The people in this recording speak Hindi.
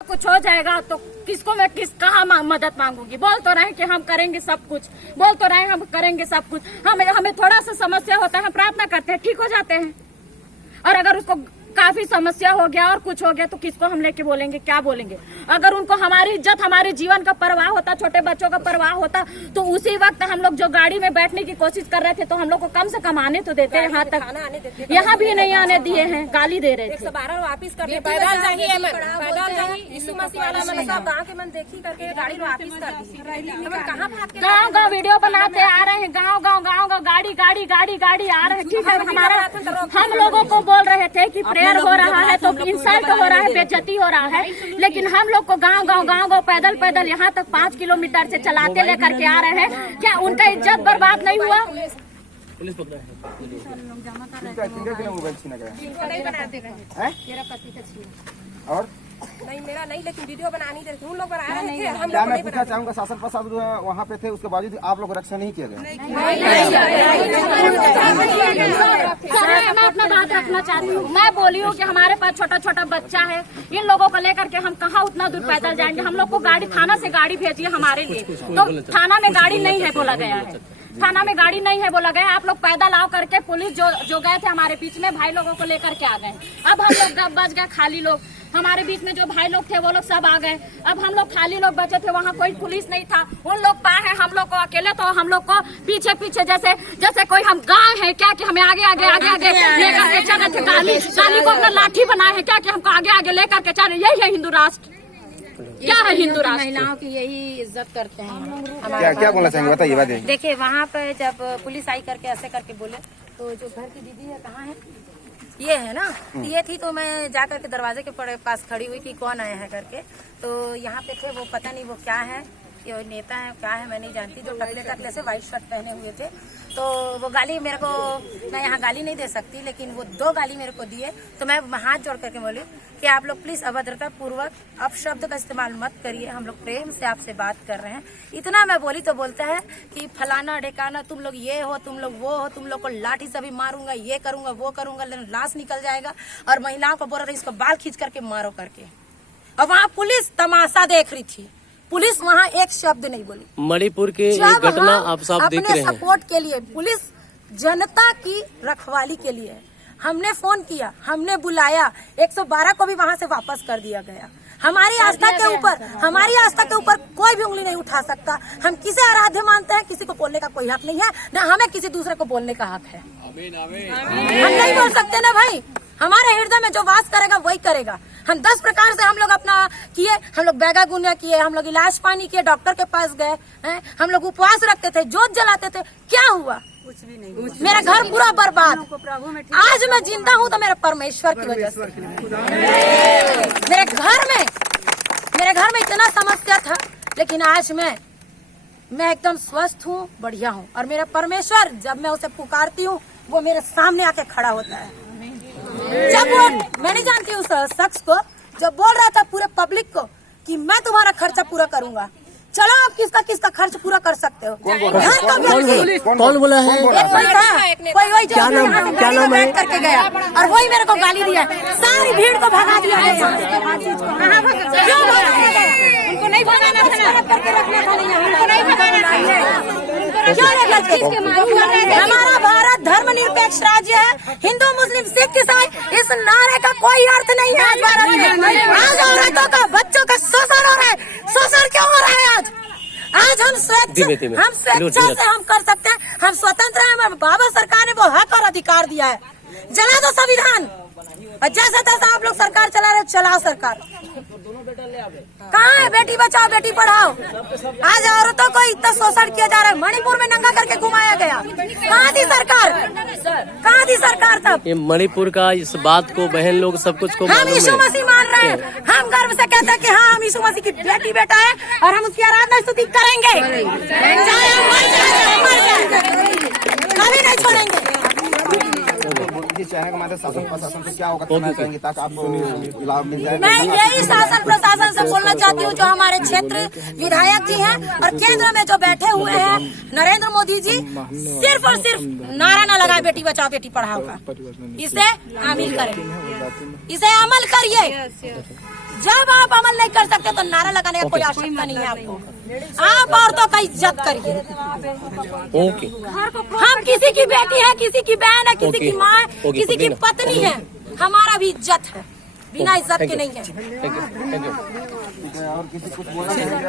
कुछ हो जाएगा तो किसको मैं कहाँ मदद मांगूंगी। बोल तो रहे कि हम करेंगे सब कुछ, बोल तो रहे हम करेंगे सब कुछ। हमें थोड़ा सा समस्या होता है, हम प्रार्थना करते हैं, ठीक हो जाते हैं। और अगर उसको काफी समस्या हो गया और कुछ हो गया तो किसको हम लेके बोलेंगे, क्या बोलेंगे। अगर उनको हमारी इज्जत, हमारे जीवन का परवाह होता, छोटे बच्चों का परवाह होता, तो उसी वक्त हम लोग जो गाड़ी में बैठने की कोशिश कर रहे थे तो हम लोग को कम से कम आने तो देते। यहाँ तक यहाँ भी नहीं आने दिए हैं, गाली दे रहे थे। 112 वापिस कर पैदल जाइए, यीशु मसीह वाला सब गाँव के मन देखी करके गाड़ी वापिस कर दी। गाँव गाँव वीडियो बनाते आ रहे हैं, गाँव गाँव गाड़ी गाड़ी गाड़ी गाड़ी आ रहे हैं। ठीक है, हमारा हम लोगों को बोल रहे थे कि प्रेयर हो रहा है तो इंसल्ट हो रहा है, बेइज्जती हो रहा है, लेकिन हम लोग को गांव गांव पैदल पैदल यहाँ तक 5 किलोमीटर से चलाते लेकर के आ रहे हैं। क्या उनका इज्जत बर्बाद नहीं हुआ? पुलिस पकड़ा है। और नहीं मेरा नहीं, लेकिन वीडियो बनानी थे उन लोग बना रहे थे। हम क्या मैं पूछना चाहूंगा, शासन प्रशासन जो है वहाँ पे थे, उसके बावजूद आप लोग रक्षा नहीं किया गया? मैं अपना बात रखना चाहती हूँ। मैं बोली हूँ कि हमारे पास छोटा छोटा बच्चा है, इन लोगों को लेकर के हम कहाँ उतना दूर पैदल जाएंगे। हम लोग को गाड़ी, थाना से गाड़ी भेजिए हमारे लिए, तो थाना में गाड़ी नहीं है बोला गया है, थाना में गाड़ी नहीं है बोला गया। आप लोग पैदल आओ करके, पुलिस जो गए थे हमारे बीच में भाई लोगों को लेकर के आ गए। अब हम लोग बच गए खाली लोग, हमारे बीच में जो भाई लोग थे वो लोग सब आ गए। अब हम लोग खाली लोग बचे थे, वहाँ कोई पुलिस नहीं था। उन लोग पाए हैं हम लोग को अकेले, तो हम लोग को पीछे पीछे जैसे कोई हम गाय है क्या कि हमें आगे आगे आगे आगे लेकर के चले थे। गाली को अपना लाठी बनाए हैं क्या कि हमको आगे आगे लेकर के चले। यही है हिंदू राष्ट्र, क्या है हिंदू राष्ट्र? महिलाओं की यही इज्जत करते हैं। क्या बोलना चाहेंगे, बताइए बात। देखिए वहाँ पे जब पुलिस आई करके ऐसे करके बोले, तो जो घर की दीदी है कहाँ है, ये है ना, ये थी। तो मैं जा करके दरवाजे के पास खड़ी हुई कि कौन आया है करके, तो यहाँ पे थे वो, पता नहीं वो क्या है, ये नेता है क्या है मैं नहीं जानती, जो टकले टकले से व्हाइट शर्ट पहने हुए थे। तो वो गाली मेरे को, मैं यहाँ गाली नहीं दे सकती, लेकिन वो 2 गाली मेरे को दिए। तो मैं हाथ जोड़ करके बोली कि आप लोग प्लीज अभद्रता पूर्वक अपशब्द का इस्तेमाल मत करिए, हम लोग प्रेम से आपसे बात कर रहे हैं। इतना मैं बोली तो बोलता है कि फलाना ढेकाना, तुम लोग ये हो, तुम लोग वो हो, तुम लोग को लाठी से भी मारूंगा, ये करूंगा वो करूंगा, लेकिन लाश निकल जाएगा। और महिलाओं को बोल रहे थे इसको बाल खींच करके मारो करके। और वहाँ पुलिस तमाशा देख रही थी, पुलिस वहाँ एक शब्द नहीं बोली। मणिपुर के एक घटना आप सब देख रहे हैं। सपोर्ट के लिए पुलिस जनता की रखवाली के लिए हमने फोन किया, हमने बुलाया, 112 को भी वहाँ से वापस कर दिया गया। हमारी आस्था के ऊपर कोई भी उंगली नहीं उठा सकता। हम किसे आराध्य मानते हैं, किसी को बोलने का कोई हक नहीं है, न हमें किसी दूसरे को बोलने का हक है। हम नहीं बोल सकते ना भाई, हमारे हृदय में जो वास करेगा वही करेगा। हम 10 प्रकार से हम लोग अपना किए, हम लोग बैगा गुनिया किए, हम लोग इलाज पानी किए, डॉक्टर के पास गए हैं, हम लोग उपवास रखते थे, जोत जलाते थे, क्या हुआ? कुछ भी नहीं। मेरा घर पूरा बर्बाद। आज मैं जिंदा हूँ तो मेरे परमेश्वर की वजह से। मेरे घर में इतना समस्या था, लेकिन आज मैं एकदम स्वस्थ हूँ, बढ़िया हूँ। और मेरा परमेश्वर, जब मैं उसे पुकारती हूँ वो मेरे सामने आके खड़ा होता है। जब वो, मैं नहीं जानती उस शख्स को, जब बोल रहा था पूरे पब्लिक को कि मैं तुम्हारा खर्चा पूरा करूंगा, चलो आप किसका खर्च पूरा कर सकते हो। कौन बोला है? कोई क्या नाम बैठ करके गया और वही मेरे को गाली दिया, सारी भीड़ को भगा दिया। उनको नहीं भगाना था, करके रखना था, उनको नहीं भगाना था। हमारा भारत धर्मनिरपेक्ष राज्य है, हिंदू मुस्लिम सिख ईसाई, इस नारे का कोई अर्थ नहीं है आज भारत में। आज औरतों का, बच्चों का शोषण हो रहा है। शोषण क्यों हो रहा है आज हम स्वेच्छा से हम कर सकते हैं, हम स्वतंत्र हैं। हमारे बाबा सरकार ने वो हक और अधिकार दिया है। जला दो संविधान, और जैसा तैसा आप लोग सरकार चला रहे, चलाओ सरकार। कहाँ है बेटी बचाओ बेटी पढ़ाओ? आज औरतों को इतना शोषण किया जा रहा है, मणिपुर में नंगा करके घुमाया गया। कहाँ थी सरकार तब? ये मणिपुर का इस बात को बहन लोग सब कुछ को हम यीशु मसीह मान रहे हैं, हम गर्व से कहते हैं कि हाँ हम यीशु मसीह की बेटी बेटा है, और हम उसकी आराधना स्तुति करेंगे, चाहे हम मर जाए, कभी नहीं छोड़ेंगे। चाहे हमारे शासन प्रशासन से क्या होगा कहना चाहेंगे, ताकि आपको लाभ मिल जाए? मैं यही शासन प्रशासन से बोलना चाहती हूँ, जो हमारे क्षेत्र विधायक जी हैं और केंद्र में जो बैठे हुए हैं नरेंद्र मोदी जी, सिर्फ और सिर्फ नारा न लगाए बेटी बचाओ बेटी पढ़ाओ का, इसे अमल करिए। जब आप अमल नहीं कर सकते तो नारा लगाने का कोई आवश्यकता नहीं है आपको। आप औरतों का इज्जत करिए। ओके, हम किसी की बेटी है, किसी की बहन है, किसी की माँ है, किसी की पत्नी है, हमारा भी इज्जत है, बिना इज्जत के नहीं है। Thank you. और किसी कुछ बोला